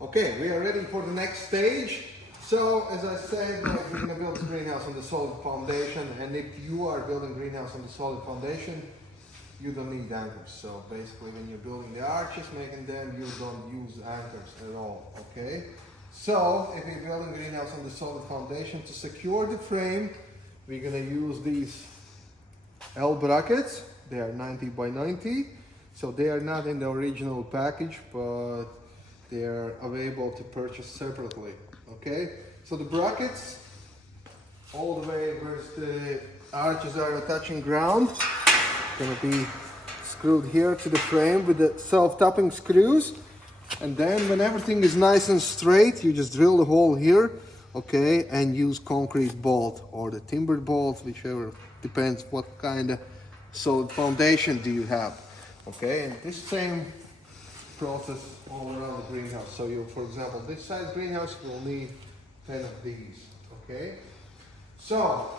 Okay, we are ready for the next stage. So, as I said, we're going to build a greenhouse on the solid foundation, and if you are building greenhouse on the solid foundation, you don't need anchors. So basically, when you're building the arches, making them, you don't use anchors at all, okay? So, if you're building greenhouse on the solid foundation, to secure the frame, we're going to use these L brackets. They are 90 by 90. So they are not in the original package, but they are available to purchase separately, okay? So the brackets, all the way where the arches are touching ground, gonna be screwed here to the frame with the self-tapping screws. And then when everything is nice and straight, you just drill the hole here, okay? And use concrete bolt or the timber bolt, whichever, depends what kind of solid foundation do you have, okay? And this same process all around the greenhouse. So you, for example, this size greenhouse will need 10 of these, okay? So,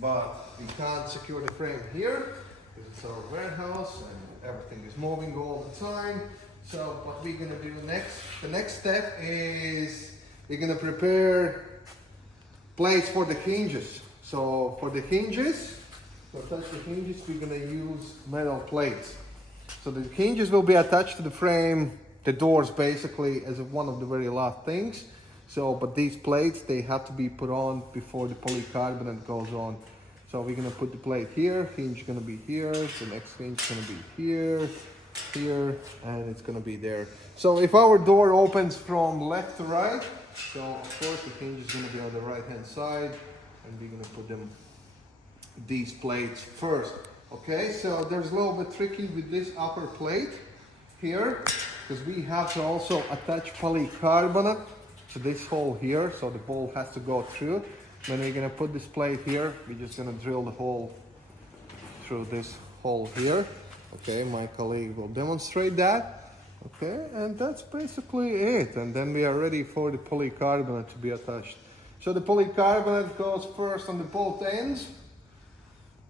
but we can't secure the frame here because it's our warehouse and everything is moving all the time. So what we're gonna do next, the next step is we're gonna prepare plates for the hinges. So for the hinges, to attach the hinges, we're gonna use metal plates. So the hinges will be attached to the frame, the doors basically as one of the very last things. So, but these plates, they have to be put on before the polycarbonate goes on. So we're gonna put the plate here, hinge gonna be here, the next hinge gonna be here, here, and it's gonna be there. So if our door opens from left to right, so of course the hinge is gonna be on the right hand side, and we're gonna put them, these plates first. Okay, so there's a little bit tricky with this upper plate here, because we have to also attach polycarbonate to this hole here, so the ball has to go through. When we're gonna put this plate here, we're just gonna drill the hole through this hole here. Okay, my colleague will demonstrate that. Okay, and that's basically it. And then we are ready for the polycarbonate to be attached. So the polycarbonate goes first on the both ends.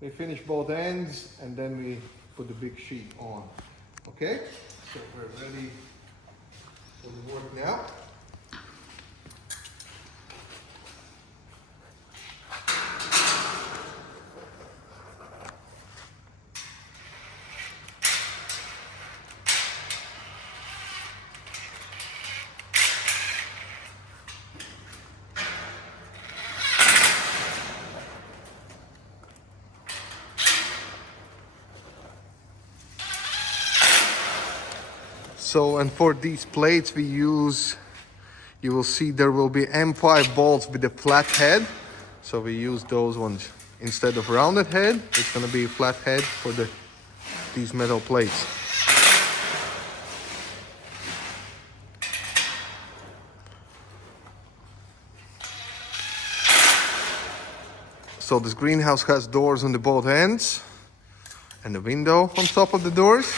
We finish both ends and then we put the big sheet on. Okay, so we're ready for the work now. So, and for these plates we use, you will see there will be M5 bolts with a flat head. So we use those ones. Instead of rounded head, it's gonna be a flat head for these metal plates. So this greenhouse has doors on the both ends and a window on top of the doors.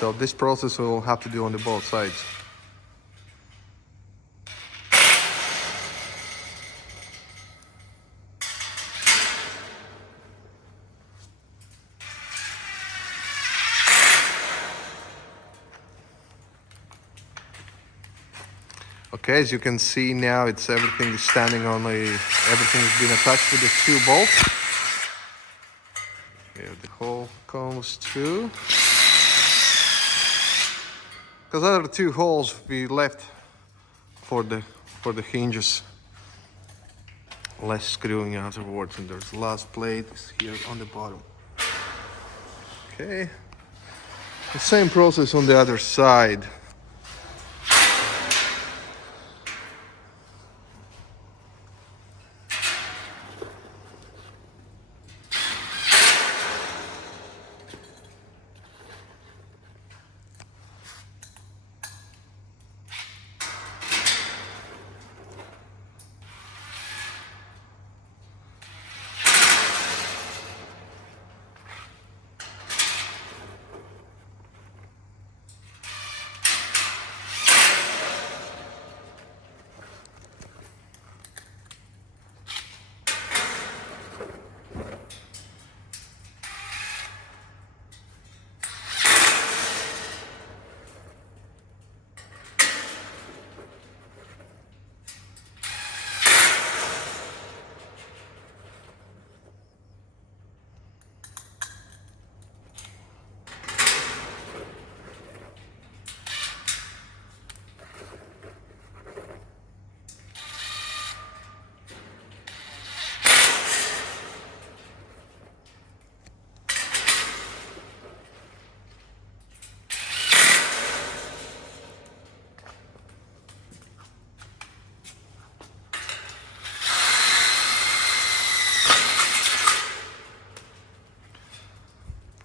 So this process we'll have to do on the both sides. Okay, as you can see now, everything is standing on everything has been attached with the two bolts. Here the hole comes through. Because other two holes we left for the hinges, less screwing afterwards, and there's the last plate is here on the bottom. Okay, the same process on the other side.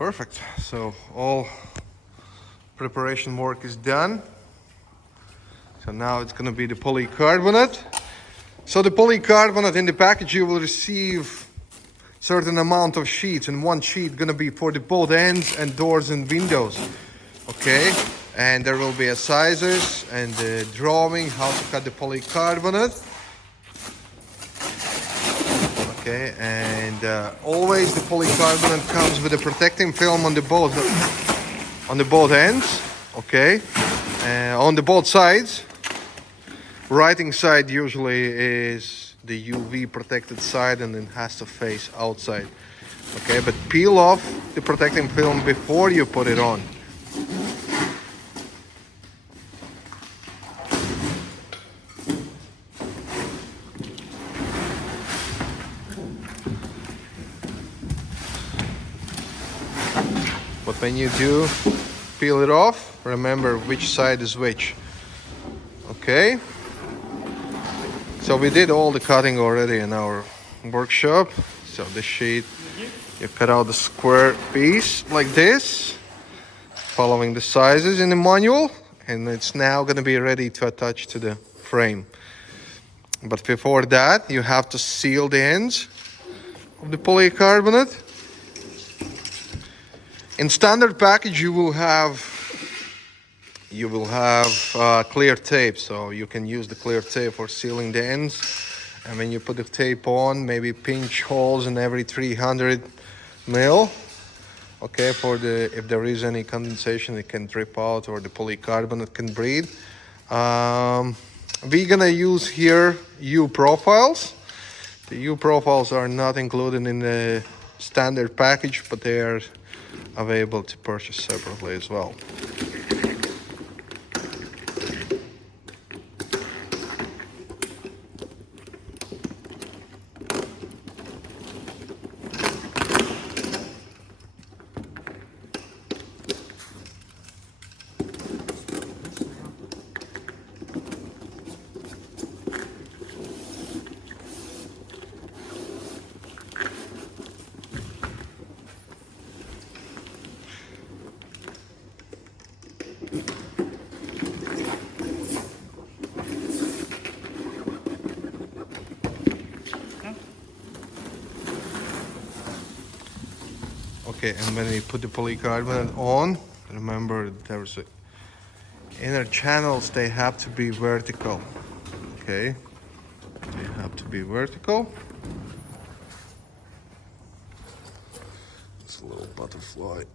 Perfect. So all preparation work is done. So now it's going to be the polycarbonate. So the polycarbonate, in the package you will receive certain amount of sheets, and one sheet going to be for the both ends and doors and windows. Okay, and there will be a sizes and the drawing how to cut the polycarbonate. Okay, and always the polycarbonate comes with a protecting film on the both ends. Okay, on the both sides. Right side usually is the UV protected side, and then has to face outside. Okay, but peel off the protecting film before you put it on. But when you do peel it off, remember which side is which. Okay, so we did all the cutting already in our workshop. So the sheet, you cut out the square piece like this, following the sizes in the manual, and it's now going to be ready to attach to the frame. But before that, you have to seal the ends of the polycarbonate. In standard package, you will have clear tape, so you can use the clear tape for sealing the ends. And when you put the tape on, maybe pinch holes in every 300 mil. Okay, if there is any condensation, it can drip out, or the polycarbonate can breathe. We're gonna use here U profiles. The U profiles are not included in the standard package, but they are available to purchase separately as well. Okay, and when you put the polycarbonate on, remember there's inner channels, they have to be vertical. Okay, they have to be vertical. It's a little butterfly.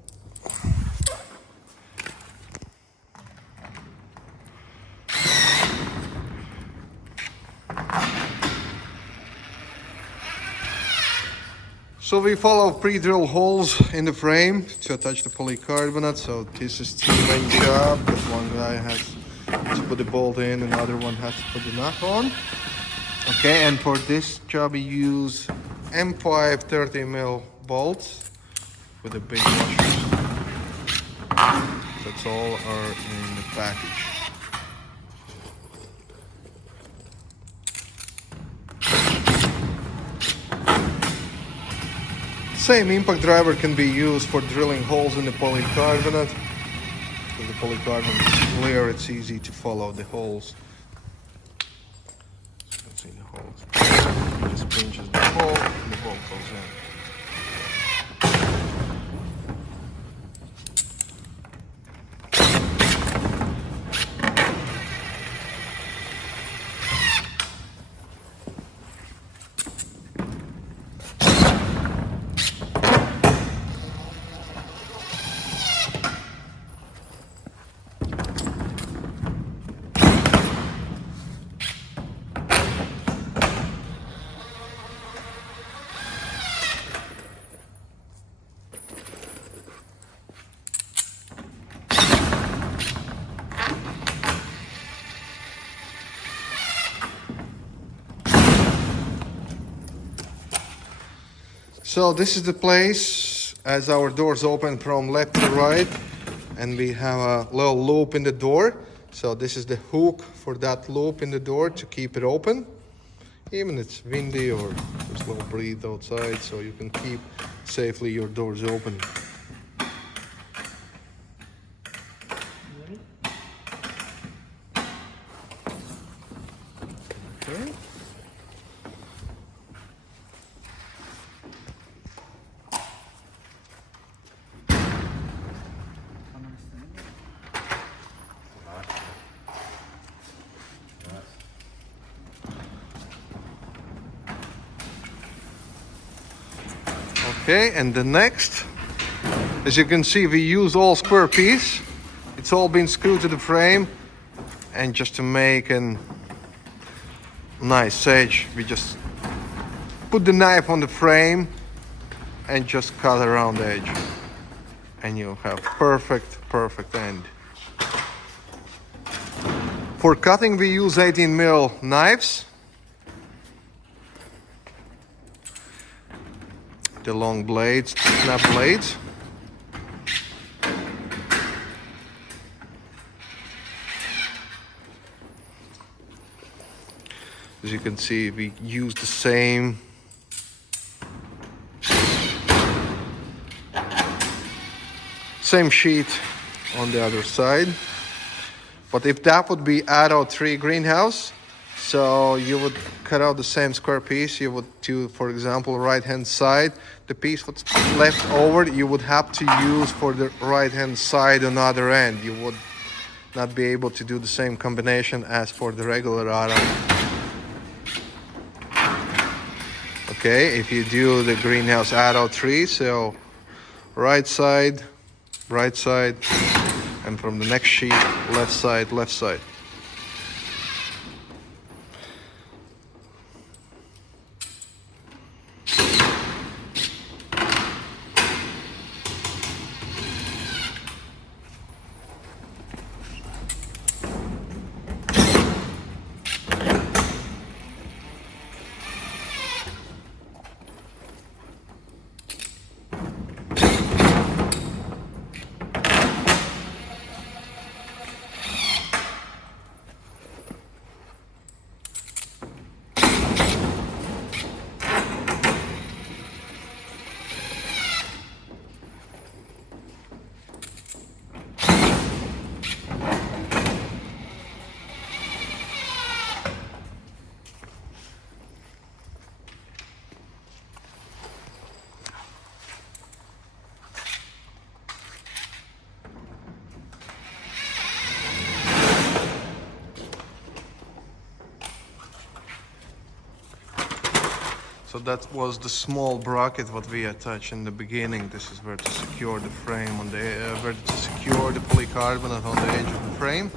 So we follow pre-drill holes in the frame to attach the polycarbonate. So this is two-way job. That one guy has to put the bolt in, another one has to put the nut on. Okay, and for this job we use M5 30mm bolts with the big washers. That's all are in the package. Same impact driver can be used for drilling holes in the polycarbonate. Because the polycarbonate is clear, it's easy to follow the holes. So you can see the holes. Just pinches the hole and the bolt goes in. So this is the place as our doors open from left to right, and we have a little loop in the door. So this is the hook for that loop in the door to keep it open. Even it's windy or there's a little breeze outside, so you can keep safely your doors open. Okay. Okay, and the next, as you can see, we use all square piece. It's all been screwed to the frame, and just to make a nice edge, we just put the knife on the frame and just cut around the edge, and you'll have perfect end. For cutting, we use 18mm knives. The long blades, snap blades. As you can see, we use the same sheet on the other side. But if that would be adult tree greenhouse, so you would cut out the same square piece. You would do, for example, right hand side. The piece what's left over, you would have to use for the right hand side on the other end. You would not be able to do the same combination as for the regular adult. Okay, if you do the greenhouse adult tree, so right side, and from the next sheet, left side, left side. So that was the small bracket what we attached in the beginning. This is where to secure the frame on the where to secure the polycarbonate on the edge of the frame.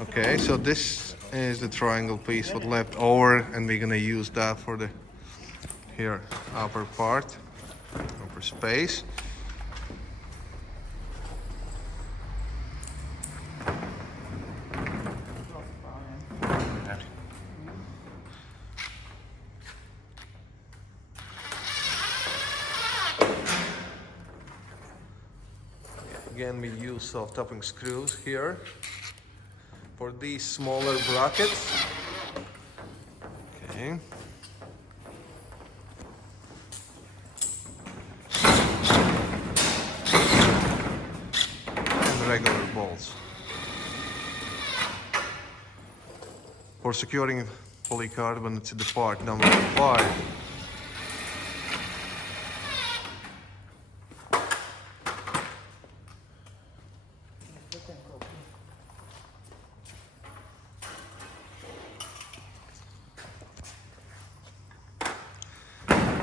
Okay, so this is the triangle piece what left over, and we're gonna use that for the here upper part, upper space. Again, we use self-topping screws here for these smaller brackets. Okay. And regular bolts. For securing polycarbonate to the part number 5.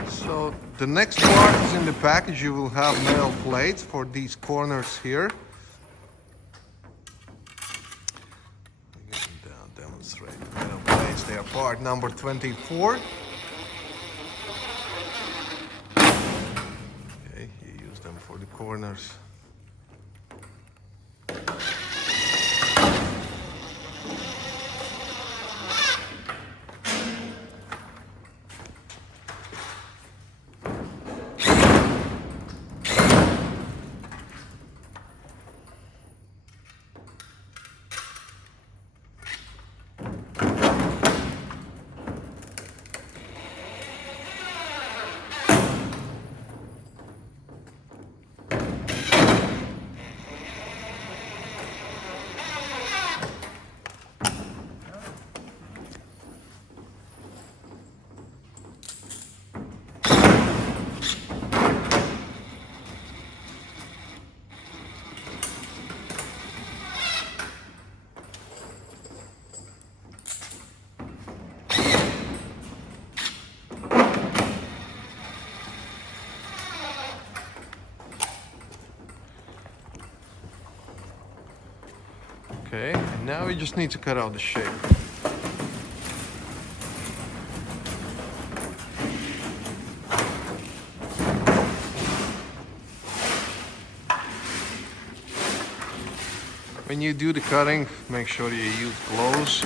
So the next part is in the package. You will have metal plates for these corners here. Demonstrate metal plates. They are part number 24. Okay, you use them for the corners. Okay, and now we just need to cut out the shape. When you do the cutting, make sure you use gloves.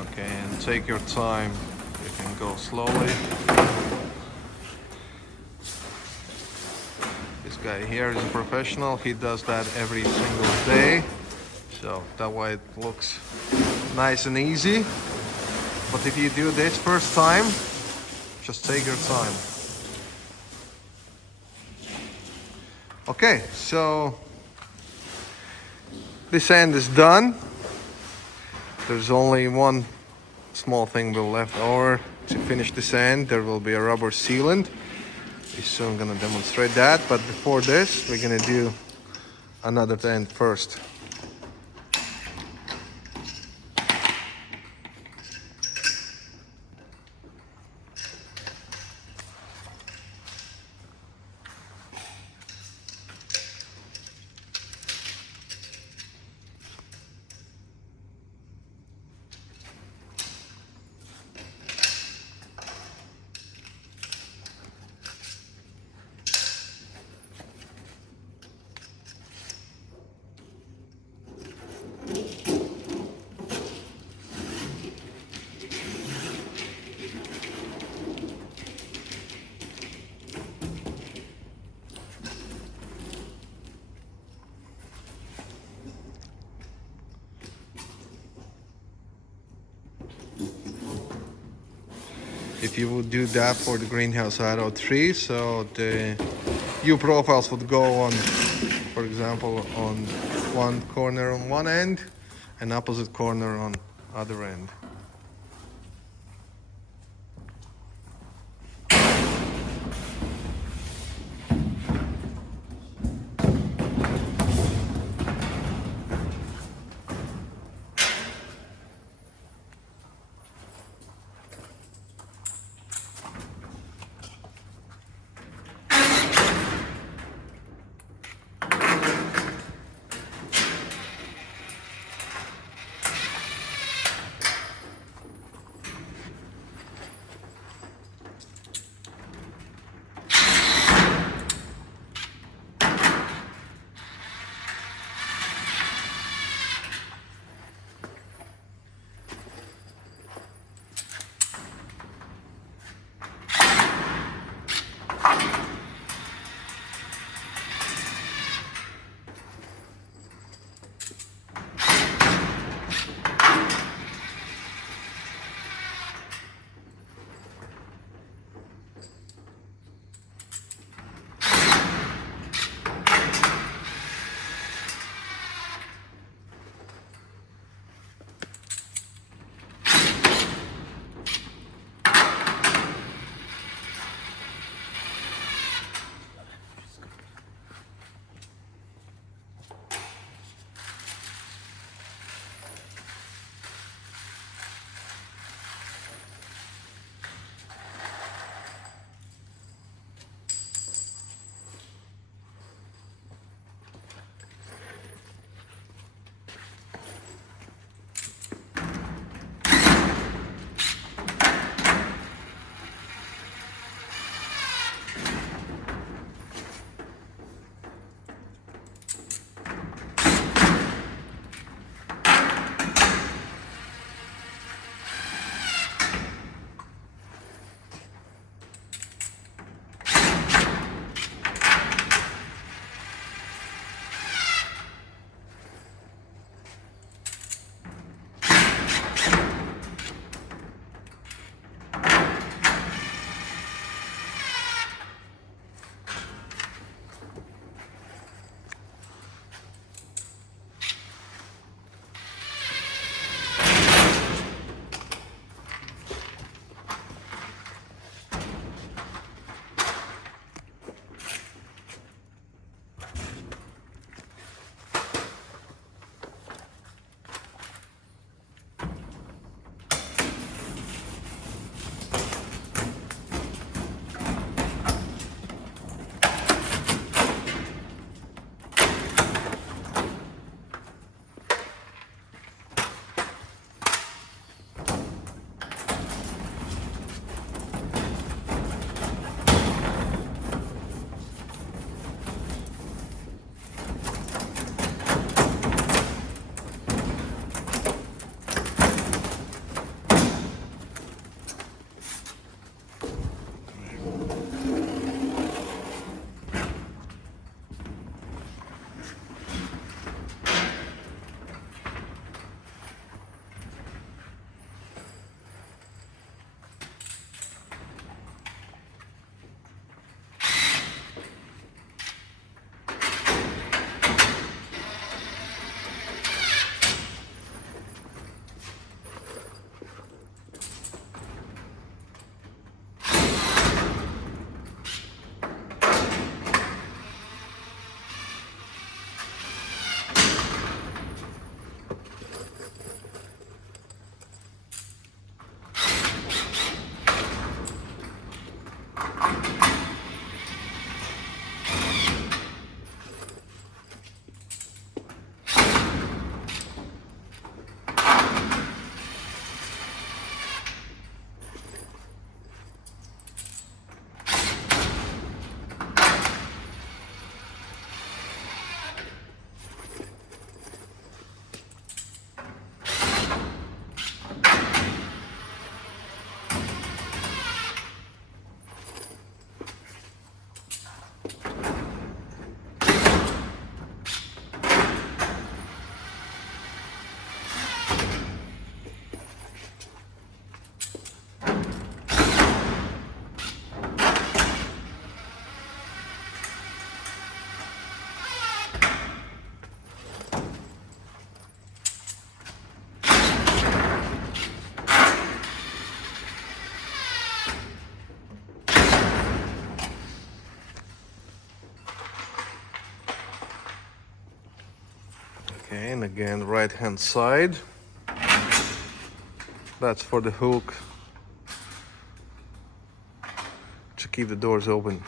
Okay, and take your time. You can go slowly. This guy here is a professional. He does that every single day. So that way it looks nice and easy. But if you do this first time, just take your time. Okay, so this end is done. There's only one small thing left over to finish this end. There will be a rubber sealant. We're soon gonna demonstrate that, but before this, we're gonna do another end first. If you would do that for the greenhouse arrow 3, so the U profiles would go on, for example, on one corner on one end and opposite corner on other end. again, right hand side. That's for the hook to keep the doors open.